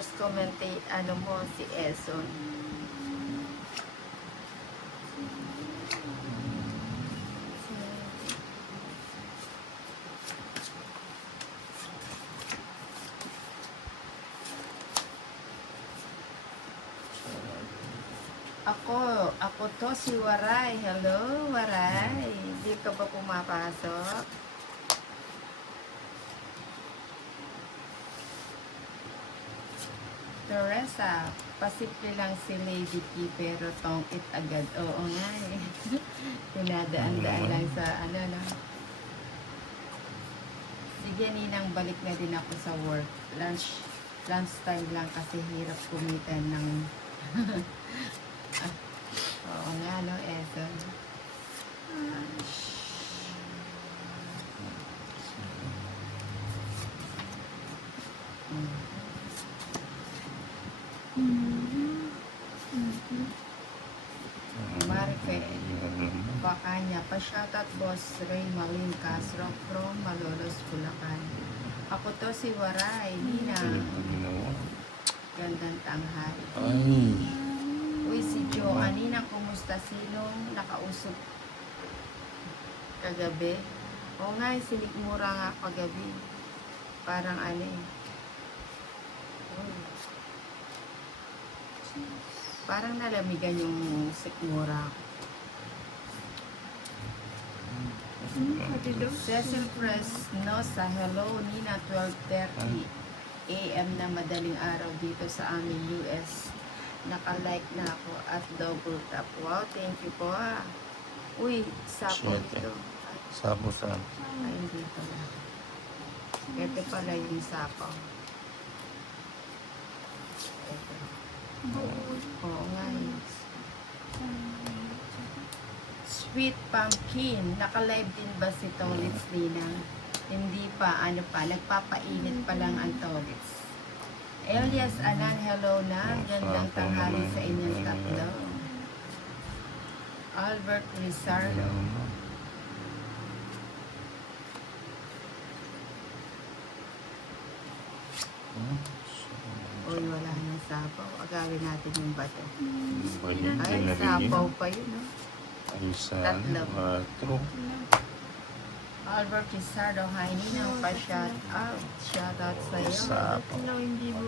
first commentate, ano mo, si Eson. Ako to si Waray. Hello, Waray. Hindi ka ba pumapasok? Teresa, pasimple lang si Lady P pero tongkit agad. Oo nga eh. Pinadaan-daan lang sa ano na. Sige Ninang, balik na din ako sa work. Lunch time lang kasi hirap kumita ng oo nga no, Eson. Marfe, baka niya pa-shoutout boss Ray Malin Castro from Malolos, Bulacan. Ako to si Waray, Nina. Gandang tanghali. Ay. Uy, si Joe, Nina, kumusta? Sinong nakausap kagabi? Oo nga, sinikmura nga kagabi. Parang ano eh. Uy. Parang nalamigan yung sikmura. Cecil Press, no, sa hello, Nina, 12:30 AM na madaling araw dito sa aming US. Naka-like na ako at double tap. Wow, thank you po ah. Uy, sapo ito. Sapo saan? Ay, hindi pala. Ito pala yung sapaw. Ito. Oo nga. Sweet Pumpkin. Naka-live din ba si Tolits Nina? Hindi pa. Ano pa? Nagpapainit pa lang ang Tolits. Elias Anan, hello na. Gandang tanghali sa inyong tatlo. Albert Rizardo. Uy, wala nang sapaw. Agawin natin yung bato. Ay, sapaw pa yun, no? Ay, sa Tatlo. matro. Albert Rizardo, hi Nina, pa-shout out. Shout out sa'yo. Sapo. No, hindi mo.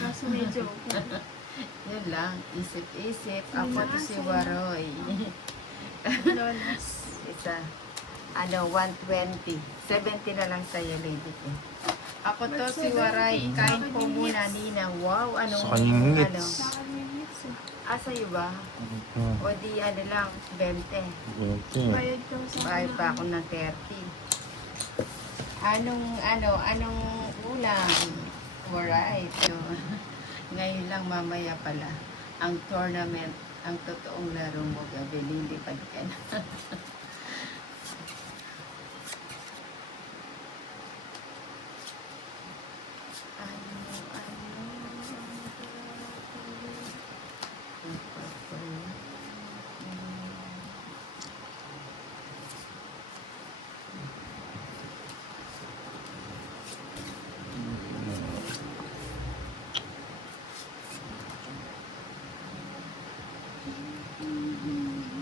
Kaso medyo Yun lang, isip-isip. Ako to si Waroy. lolas. Isa, 120. 70 na lang sa'yo, lady ko. Ako to si Waray. Kain po muna, Nina. Wow, Sa kanyang ano? hits. Sa akin yung hits eh. Sa'yo ba? O di, lang, 20. Okay. Bayad ko sa Bayad pa ako ng 30. Anong ulam? Alright. So, ngayon lang, mamaya pala. Ang tournament, ang totoong laro mo, gabi, lilipad ka na.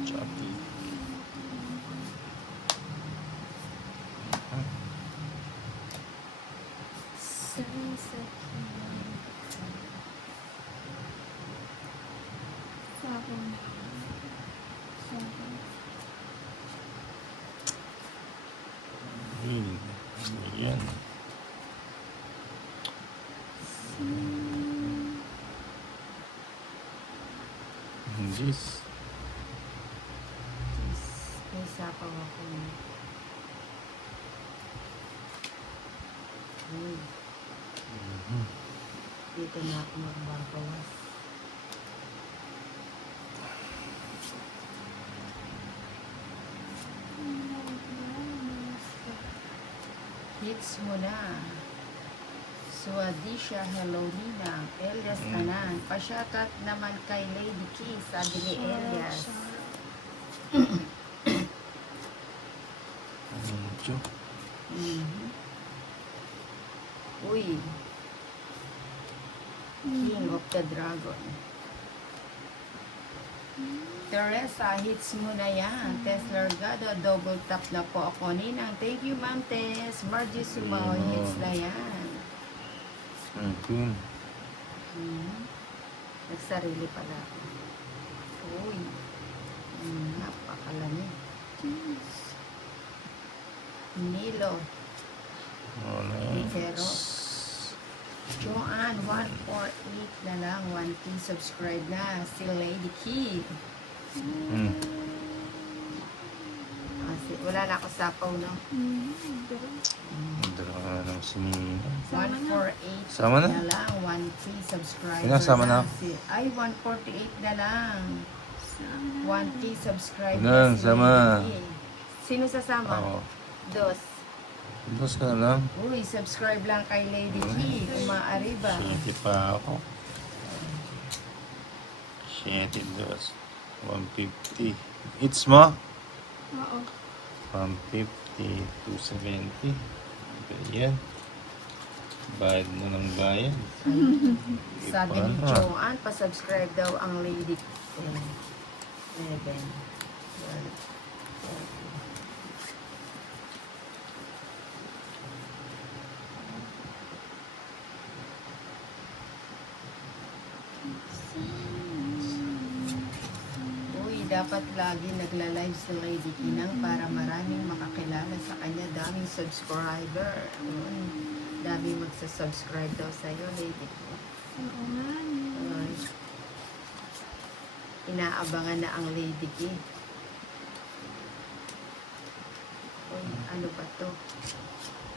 Choppy. Sa akin. Sa akin. Yan. This. May sapaw ako. Dito na ako magbabawas. Hits mo na. Suadisha, hello Nina. Elias Anan. Pa-shoutout naman kay Lady Key, sabi ni Elias. Medyo. Uy. the Dragon. Teresa, hits mo na yan. Tess Largado, double tap na po ako. Ninang, thank you, Ma'am Tess. Margie Sumao, hits na yan. Mhm. Nagsarili pala ako. Uy. Napakalamig. Jeez. Nilo. Pero, Joanne, 148 na lang. 1K subscribe na. Si Lady Key. Wala na ako sapaw, no? Pero, Ng sinina. Sama na. 148 Sama na? lang. 1K subscriber. Sino sama na? Ay, 148 na lang. sana. 1K subscriber. Ilan, si sama? Lady Key. Sino sasama? Ako. Dos. Dos ka na lang. Uy, subscribe lang kay Lady Key. Kung maaari ba? 7 pa ako. 7 dos. 150. It's mo? Oo. 150. 270. Ayan. Bayad mo ng bayad. Sabi ni Iba na. Joanne, pa-subscribe daw ang Lady Key. 11. 12. Uy, dapat lagi nagla-live si Lady Kinang para maraming makakilala sa kanya. Daming subscriber. Daming magsa-subscribe daw sa'yo, Lady King. Oo nga. Ay, inaabangan na ang Lady King. Uy, ano ba to?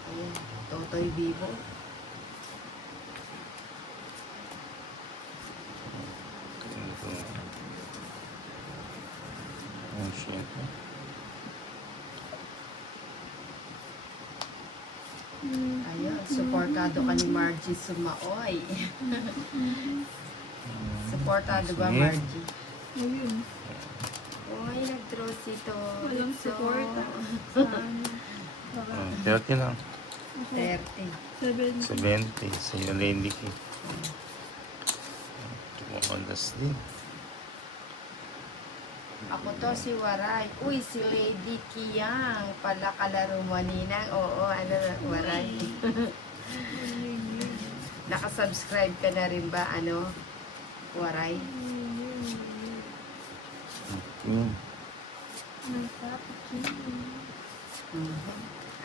Ayan, Totoy Vivo. Oh, shit. Ayun, supportado ka ni Margie Sumaoy. Supportado ba, Sige. Margie? Ayun. Uy, nag-draw sito. Walang Ito. support. Sana. Baka 30 lang. 30. 70. 70. Sa'yo, Lady Key. Tumakandas din. Ako to si Waray. Uy, si Lady Kiyang. Pala kalaro mo, Ninang. Oo, ano na, Waray. Nakasubscribe ka na rin ba, ano? Waray?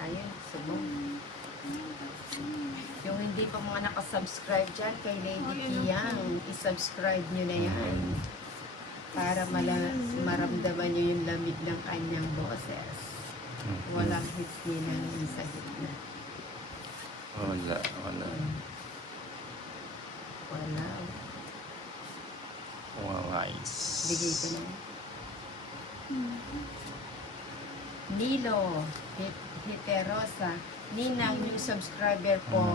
Ayun, subong. Yung hindi pa mga nakasubscribe dyan kay Lady Kiyang, isubscribe nyo na yan. Para maramdaman nyo yung lamig ng kanyang boses. Walang hits ninang yung sa gitna. Wala, wala. Wala. Wawais. Bigay ko na. Nilo Hiterosa. Ninang, new subscriber po.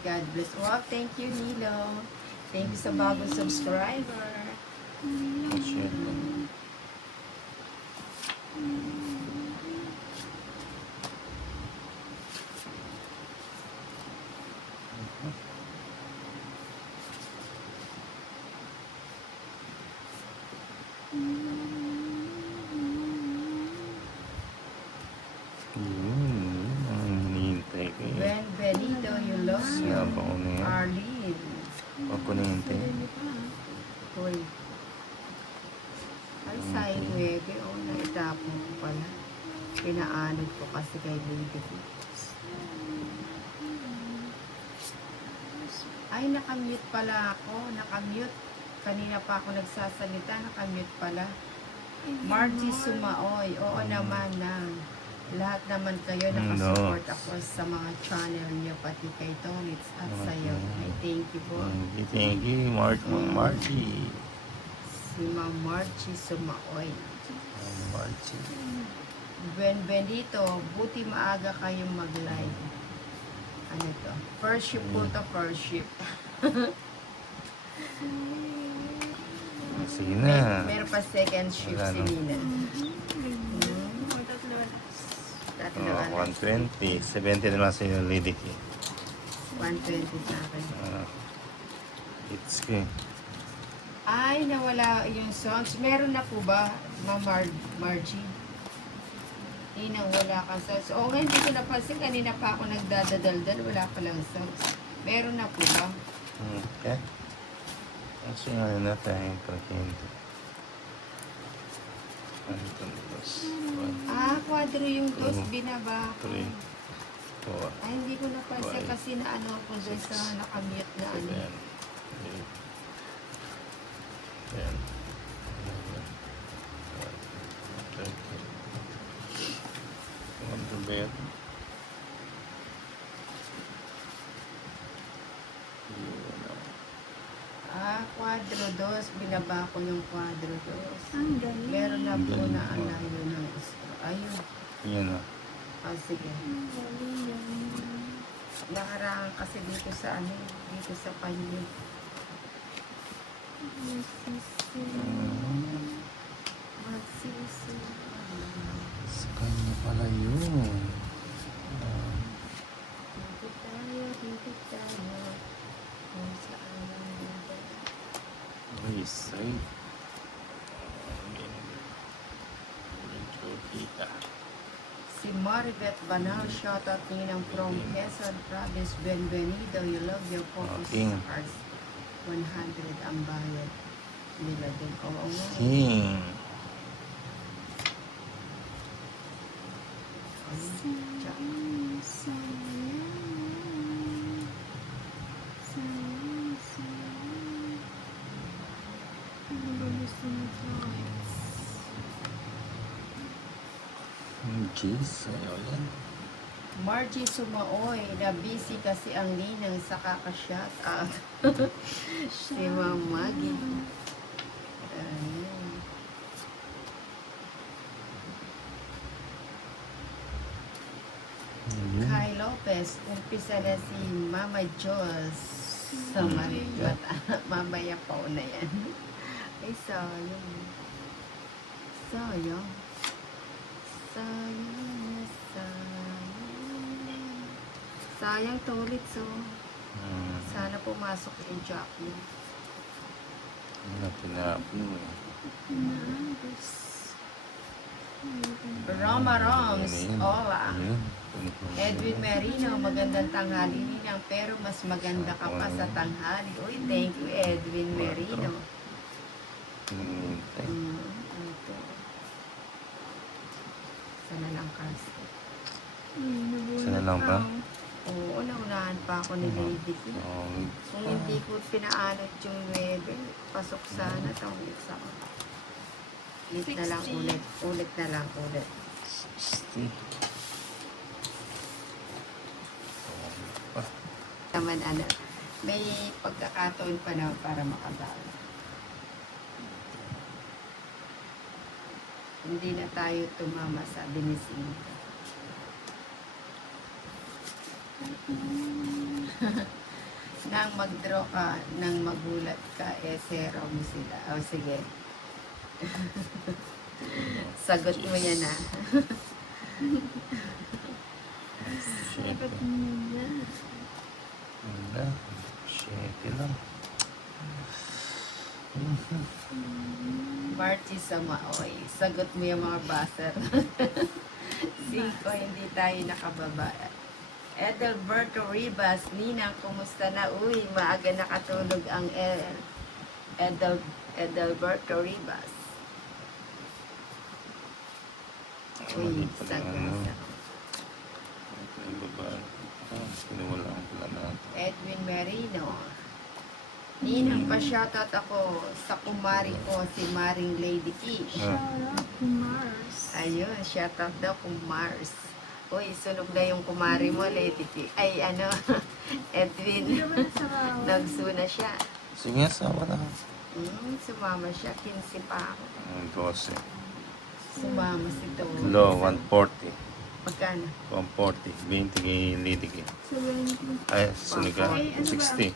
God bless. Wow, thank you, Nilo. Thank you sa bagong subscriber. Oh, shit. Ang hinihintay ko eh. Ben Benito, you love Sinabi ko na yan. Arlene. Huwag ko nihintay. Uy. Ay, sayang webe. Oh, naitapon ko pala. Pinaanod ko kasi kay Lady Fix. Ay, nakamute pala ako. Nakamute. Kanina pa ako nagsasalita. Nakamute pala. Margie Sumaoy. Oo naman na. Lahat naman kayo nakasupport ako sa mga channel niyo. Pati kay Tonits at sa'yo. Ay, thank you po. Thank you, Margie. Si Ma'am Margie Sumaoy. Margie. Benito, buti maaga kayong mag-live. Ano to? First ship po to, first ship. Sige na. Meron pa second ship Wala, si no? Nina. Tatlo Oh, alas. 120. 70 na lang sa'yo, Lady Key. 120 sa akin. It's okay. Ay, nawala yung songs. Meron na po ba, Ma'am Margie? Ninang wala kang songs. Oo nga, hindi ko napansin. Kanina pa ako nagdadadaldal. Wala palang songs. Meron na po ba? Okay. Así no hay nada en caliente. Entonces, Ah, kwadro yung dos. Oo. Binaba ko. 3, 4, Ay, hindi ko napansin Five, kasi na ano ko doon sa six, nakamute na ano. 7, 8, 10, 11, 12, 13. Want to bed? Ah, kwadro dos. Binaba ko yung kwadro dos. Ang galing. Meron na Ang po galing na po. alayo ng istro. Ayun. Yan na. Ah, sige. Ang galing, galing. Nakarangan kasi dito sa ano, dito sa panyo. Masisi. Magsisi. Sa kanya pala yun. Dito tayo, dito tayo. Kung saan ang dito. Uy, say. Medyo kita. Si Maribeth Banal, shoutout ninang from Quezon Province, Benvenido. You love your focus Okay. cards. 100 ang bayad nila din. Oo nga. King. Tsaka, Sayang, sayang. Sayang, sayang. Ano ba gusto mo guys? Jeez, ayaw yan. Margie Sumaoy, na busy kasi ang ninang sa kakashot out. Si Ma'am Maggie. Ayan. Ayun. Kai Lopez, umpisa na si Mama Jules sa Marigot. Mamaya pa na yan. Ay, sayang. Sayang. Sayang. Sayang. Sayang to ulit, so. Sana pumasok yung Jackie. Ano tinapin mo eh. Naabos. Roma Roms, Ayun. hola. Ayun. Edwin Merino, magandang tanghali ninang, pero mas maganda ka pa sa tanghali. Uy, thank you, Edwin Merino. Hinihintay. Ito. Sana lang kasi. Sana lang ba? Oo, naunahan pa ako ni Lady K. Solid Kung pa. hindi ko pinaanod yung 9, pasok sana itong isa. Ulit na lang 60. ulit. Ulit na lang ulit. 60. Solid pa. Naman ano, may pagkakataon pa na para makadala. Hindi na tayo tumama sa binisinta. Nang mag-draw ka, nang magulat ka, zero mo sila. O sige. Sagot mo yan ah. Dapat Shake. nila. Wala. Shake lang. Marty Samaoy. Sagot mo yung mga baser. Cinco, hindi tayo nakababa. Edelberto Ribas, Ninang, kumusta na? Uy, maaga nakatulog ang Edelberto Ribas. Uy, Mali pala yung ano. Ito yung babae. Piniwalaan pala natin. Edwin Merino. Ninang, pa-shoutout ako sa kumari ko, si Maring Lady Kish. Ah. Shout out to Mars. Ayun, shoutout daw kung Mars. Uy, sunog na yung kumari mo, Lady Kish. Ay, ano, Hindi Edwin. naman sa Nagsuna siya. Sige, sawa na. Sumama siya. 15 pa ako. 12. Sumama si Tony. Low, 140. Magkano? 140. 20 kay Lady K. 70. Ay, sunog ka. Ay, ano ba? 60.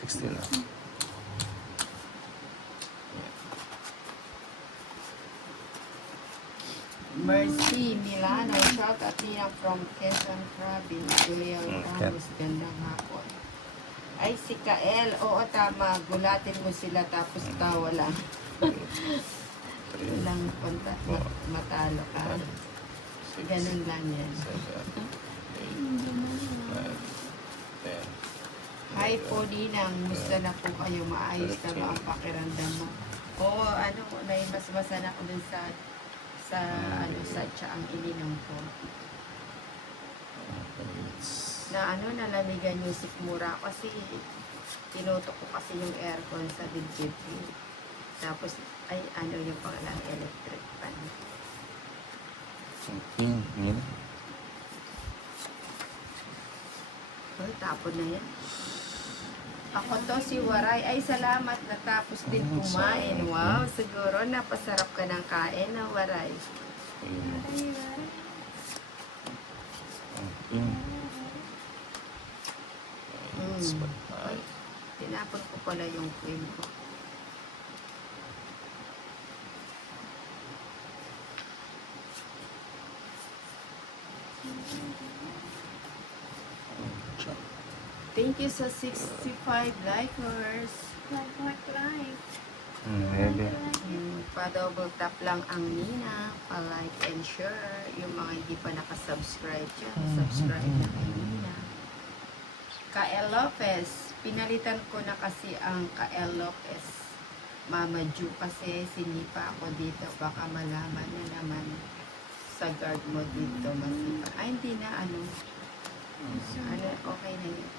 60 na. Mercy Milano. Shout out niya from Quezon Province. Julia Okay. Ramos. Gandang hapon. Ay, si Kael. Oo, tama. Gulatin mo sila tapos tawa lang. Walang punta. Matalo ka. Ganun lang yan. 10. Hi po, Ninang. Musta na po kayo? Maayos na ba ang pakiramdam mo? Oo, ano, mas masana ko dun sa sa tsaang ininom ko. Na nalamigan yung sikmura kasi tinutok ko kasi yung aircon sa dibdib ko. Tapos, yung pangalan, electric fan. Yun. Ay, tapon na yan. Ako to, si Waray. Ay, salamat. Natapos din kumain. Wow, siguro napasarap ka ng kain na Waray. Ay, tinapon ko pala yung cream ko. Thank you sa 65 likers. Like. Maybe. Pa-double tap lang ang Nina. Pa-like and share. Yung mga hindi pa nakasubscribe dyan, subscribe na kay Nina. Kael Lopez. Pinalitan ko na kasi ang Kael Lopez. Mama Ju kasi sinipa ako dito. Baka malaman na naman sa guard mo dito masipa. Ay, hindi na okay na yun.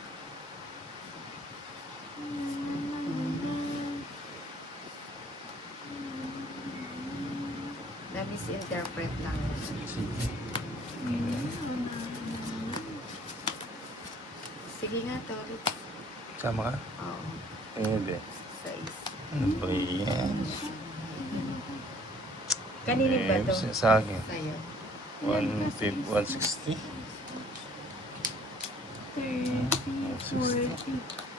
Na-misinterpret lang yun. Sige nga, Tori. Sama ka? Oo. Pwede. 6. Ano ba yan? Kanino ba to? Sa akin. Sa'yo. 160? 30, 40.